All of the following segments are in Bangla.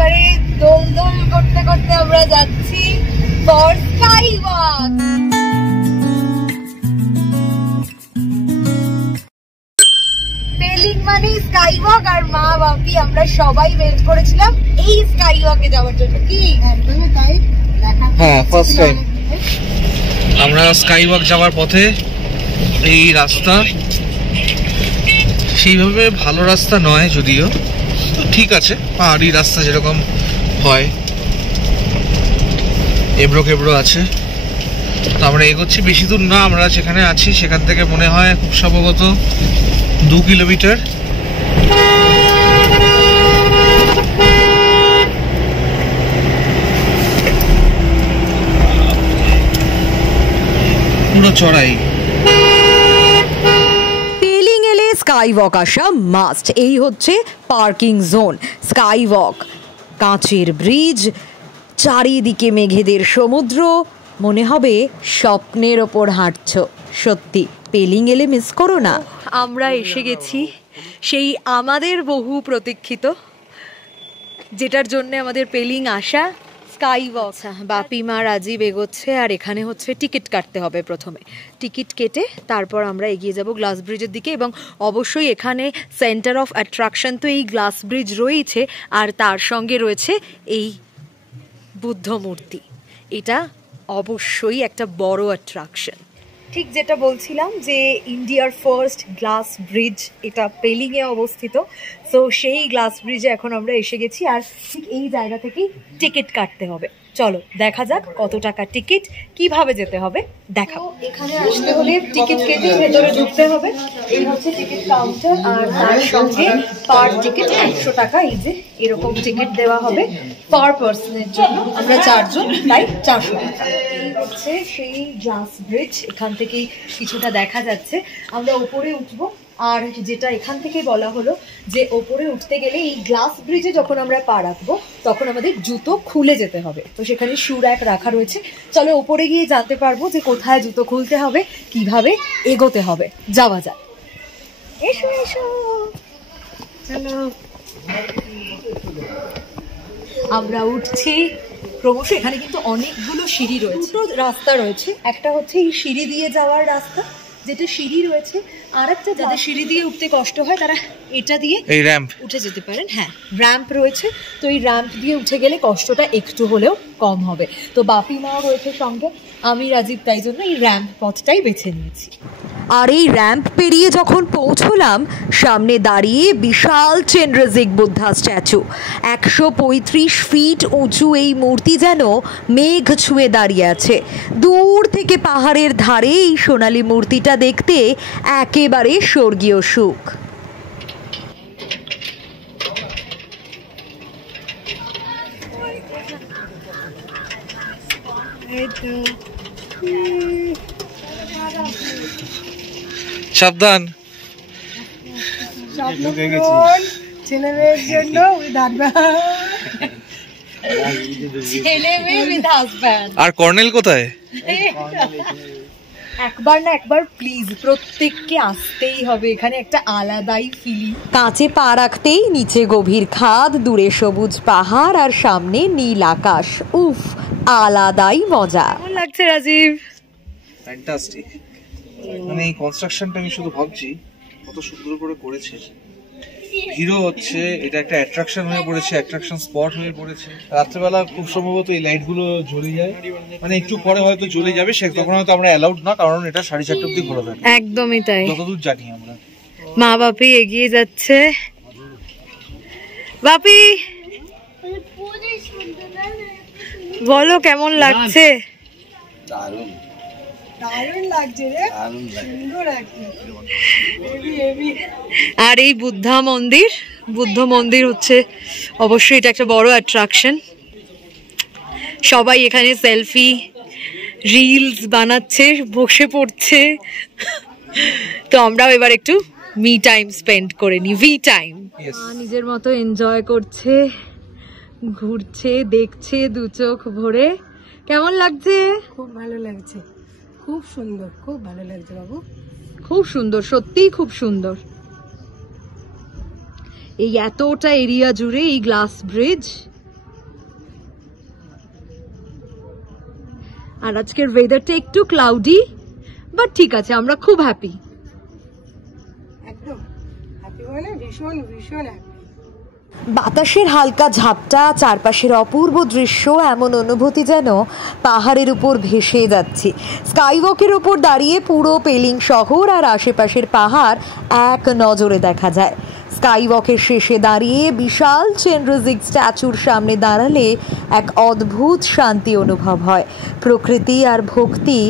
একেবারে দোল করতে করতে আমরা যাচ্ছি ফর স্কাই ওয়াক। পেলিং মানে স্কাই ওয়াক, আর মা বাপি আমরা সবাই ওয়েট করেছিলাম এই স্কাই ওয়াকে যাওয়ার জন্য। কি একদমই তাই। হ্যাঁ, ফার্স্ট টাইম আমরা স্কাই ওয়াক যাওয়ার পথে এই রাস্তা সেইভাবে ভালো রাস্তা নয়, যদিও ঠিক আছে, পাহাড়ি রাস্তা যেরকম হয়, এবড়ো খেবড়ো আছে। তো আমরা এগোচ্ছি, বেশি দূর না, আমরা যেখানে আছি সেখান থেকে মনে হয় খুব সম্ভবত 2 কিলোমিটার। পুরো চড়াই। পেলিং এলে স্কাই ওয়াক আসা মাস্ট। এই হচ্ছে পার্কিং জোন। স্কাই ওয়াক, কাঁচের ব্রিজ, চারিদিকে মেঘেদের সমুদ্র, মনে হবে স্বপ্নের ওপর হাঁটছ। সত্যি পেলিং এলে মিস করো না। আমরা এসে গেছি সেই আমাদের বহু প্রতীক্ষিত, যেটার জন্য আমাদের পেলিং আসা, স্কাই ওয়াক। বাপি মা রাজীব এগোচ্ছে, আর এখানে হচ্ছে টিকিট কাটতে হবে। প্রথমে টিকিট কেটে তারপর আমরা এগিয়ে যাব গ্লাস ব্রিজের দিকে। এবং অবশ্যই এখানে সেন্টার অফ অ্যাট্রাকশন তো এই গ্লাস ব্রিজ রয়েছে, আর তার সঙ্গে রয়েছে এই বুদ্ধ মূর্তি। এটা অবশ্যই একটা বড় অ্যাট্রাকশন। ঠিক যেটা বলছিলাম যে ইন্ডিয়ার ফার্স্ট গ্লাস ব্রিজ এটা পেলিংয়ে অবস্থিত। সো সেই গ্লাস ব্রিজে এখন আমরা এসে গেছি, আর ঠিক এই জায়গা থেকেই টিকিট কাটতে হবে। চলো দেখা যাক কত টাকা টিকিট, কিভাবে যেতে হবে দেখাবো। এখানে আসতে হলে টিকিট কেটে ভেতরে ঢুকতে হবে। এই হচ্ছে টিকিট কাউন্টার, আর তার সঙ্গে পার টিকিট 100 টাকা। এই যে এরকম টিকিট দেওয়া হবে পার পার্সনের জন্য। আমরা 4 জন, তাই 400 টাকা। এই হচ্ছে সেই গ্লাস ব্রিজ, এখান থেকেই কিছুটা দেখা যাচ্ছে। আমরা উপরে উঠবো, আর যেটা এখান থেকে বলা হলো যে ওপরে উঠতে গেলে এই গ্লাস ব্রিজে যখন আমরা পা রাখবো তখন আমাদের জুতো খুলে যেতে হবে। তো সেখানে শু র্যাক রাখা রয়েছে। চলো ওপরে গিয়ে জানতে পারবো যে কোথায় জুতো খুলতে হবে, কিভাবে এগোতে হবে। যাওয়া যাক, এসো এসো। চলো আমরা উঠছি ক্রমশ। এখানে কিন্তু অনেকগুলো সিঁড়ি রয়েছে, দুটো রাস্তা রয়েছে। একটা হচ্ছে এই সিঁড়ি দিয়ে যাওয়ার রাস্তা, যেটা সিঁড়ি রয়েছে, আর একটা যাদের সিঁড়ি দিয়ে উঠতে কষ্ট হয় তারা এটা দিয়ে এই র্যাম্প উঠে যেতে পারেন। হ্যাঁ, র্যাম্প রয়েছে। তো এই র্যাম্প দিয়ে উঠে গেলে কষ্টটা একটু হলেও কম হবে। তো বাপি মাও রয়েছে সঙ্গে, আমি রাজীব, তাই জন্য এই র্যাম্প পথটাই বেছে নিয়েছি। আর এই র্যাম্প পেরিয়ে যখন পৌঁছলাম, সামনে দাঁড়িয়ে বিশাল চেনরেজিক বুদ্ধা স্ট্যাচু। 135 ফিট উঁচু এই মূর্তি যেন মেঘ ছুঁয়ে দাঁড়িয়ে আছে। দূর থেকে পাহাড়ের ধারে এই সোনালী মূর্তিটা দেখতে একেবারে স্বর্গীয় সুখ। সাবধান। ছেলে মেয়ের জন্য আর কর্নেল কোথায়? একবার না একবার প্লিজ প্রত্যেককে আসতেই হবে, এখানে একটা আলাদাই ফিলিং। কাঁচে পা রাখতেই নিচে গভীর খাদ, দূরে সবুজ পাহাড়, আর সামনে নীল আকাশ। উফ, আলাদাই মজা। কেমন লাগছে রাজীব? ফ্যান্টাস্টিক। মানে এই কনস্ট্রাকশনটা আমি শুধু ভাবছি কত সুন্দর করে করেছে। ভিড়ও হচ্ছে, এটা একটা অ্যাট্রাকশন হয়ে পড়েছে, অ্যাট্রাকশন স্পট হয়ে পড়েছে। রাত্রেবেলা খুব সম্ভবত এই লাইট গুলো জ্বলে যায়, মানে একটু পরে হয়তো জ্বলে যাবে, সে তখন হয়তো আমরা অ্যালাউড না, কারণ এটা 4:30 অব্দি খোলা থাকে। একদমই তাই, যতদূর জানি আমরা। মা বাপি এগিয়ে যাচ্ছে। বাপি বলো কেমন লাগছে? দারুণ লাগছে রে, সুন্দর লাগছে। আর এই বুদ্ধ মন্দির হচ্ছে অবশ্যই এটা একটা বড় অ্যাট্রাকশন। সবাই এখানে সেলফি রিলস বানাচ্ছে, বসে পড়ছে। তো আমরাও এবার একটু মি টাইম স্পেন্ড করে নি, ভি টাইম। নিজের মতো এনজয় করছে, ঘুরছে, দেখছে দু চোখ ভরে। কেমন লাগছে? খুব ভালো লাগছে, খুব সুন্দর, খুব ভালো লাগছে বাবু, খুব সুন্দর, সত্যিই খুব সুন্দর। এই এতটা এরিয়া জুড়ে এই গ্লাস ব্রিজ আর আজকের ওয়েদারটা একটু ক্লাউডি, বাট ঠিক আছে, আমরা খুব হ্যাপি। একদম হ্যাপি, মানে ভীষণ ভীষণ হ্যাপি। বাতাসের হালকা ঝাপটা, চারপাশের অপূর্ব দৃশ্য, এমন অনুভূতি যেন পাহাড়ের উপর ভেসে যাচ্ছি। স্কাইওয়াকের উপর দাঁড়িয়ে পুরো পেলিং শহর আর আশেপাশের পাহাড় এক নজরে দেখা যায়। স্কাইওয়াকের শেষে দাঁড়িয়ে বিশাল চেনড্রিজিক স্ট্যাচুর সামনে দাঁড়ালে এক অদ্ভুত শান্তি অনুভব হয়। প্রকৃতি আর ভক্তি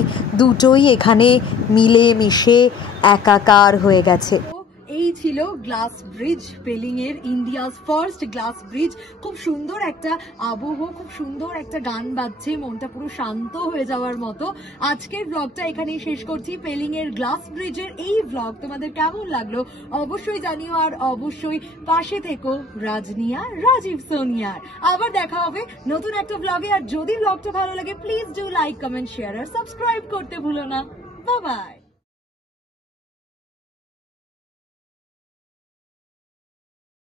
দুটোই এখানে মিলে মিশে একাকার হয়ে গেছে। এই ছিল গ্লাস ব্রিজ, পেলিং এর ইন্ডিয়াস ফার্স্ট গ্লাস ব্রিজ। খুব সুন্দর একটা আবহ, খুব সুন্দর একটা গান বাজছে, মনটা পুরো শান্ত হয়ে যাওয়ার মতো। আজকের ব্লগটা এখানেই শেষ করছি। পেলিং এর গ্লাস ব্রিজের এই ব্লগ তোমাদের কেমন লাগলো অবশ্যই জানিও, আর অবশ্যই পাশে থেকো রাজনিয়া, রাজীব সোনিয়ার। আবার দেখা হবে নতুন একটা ব্লগে। আর যদি ব্লগটা ভালো লাগে please do like, comment, share আর সাবস্ক্রাইব করতে ভুলো না। Bye by.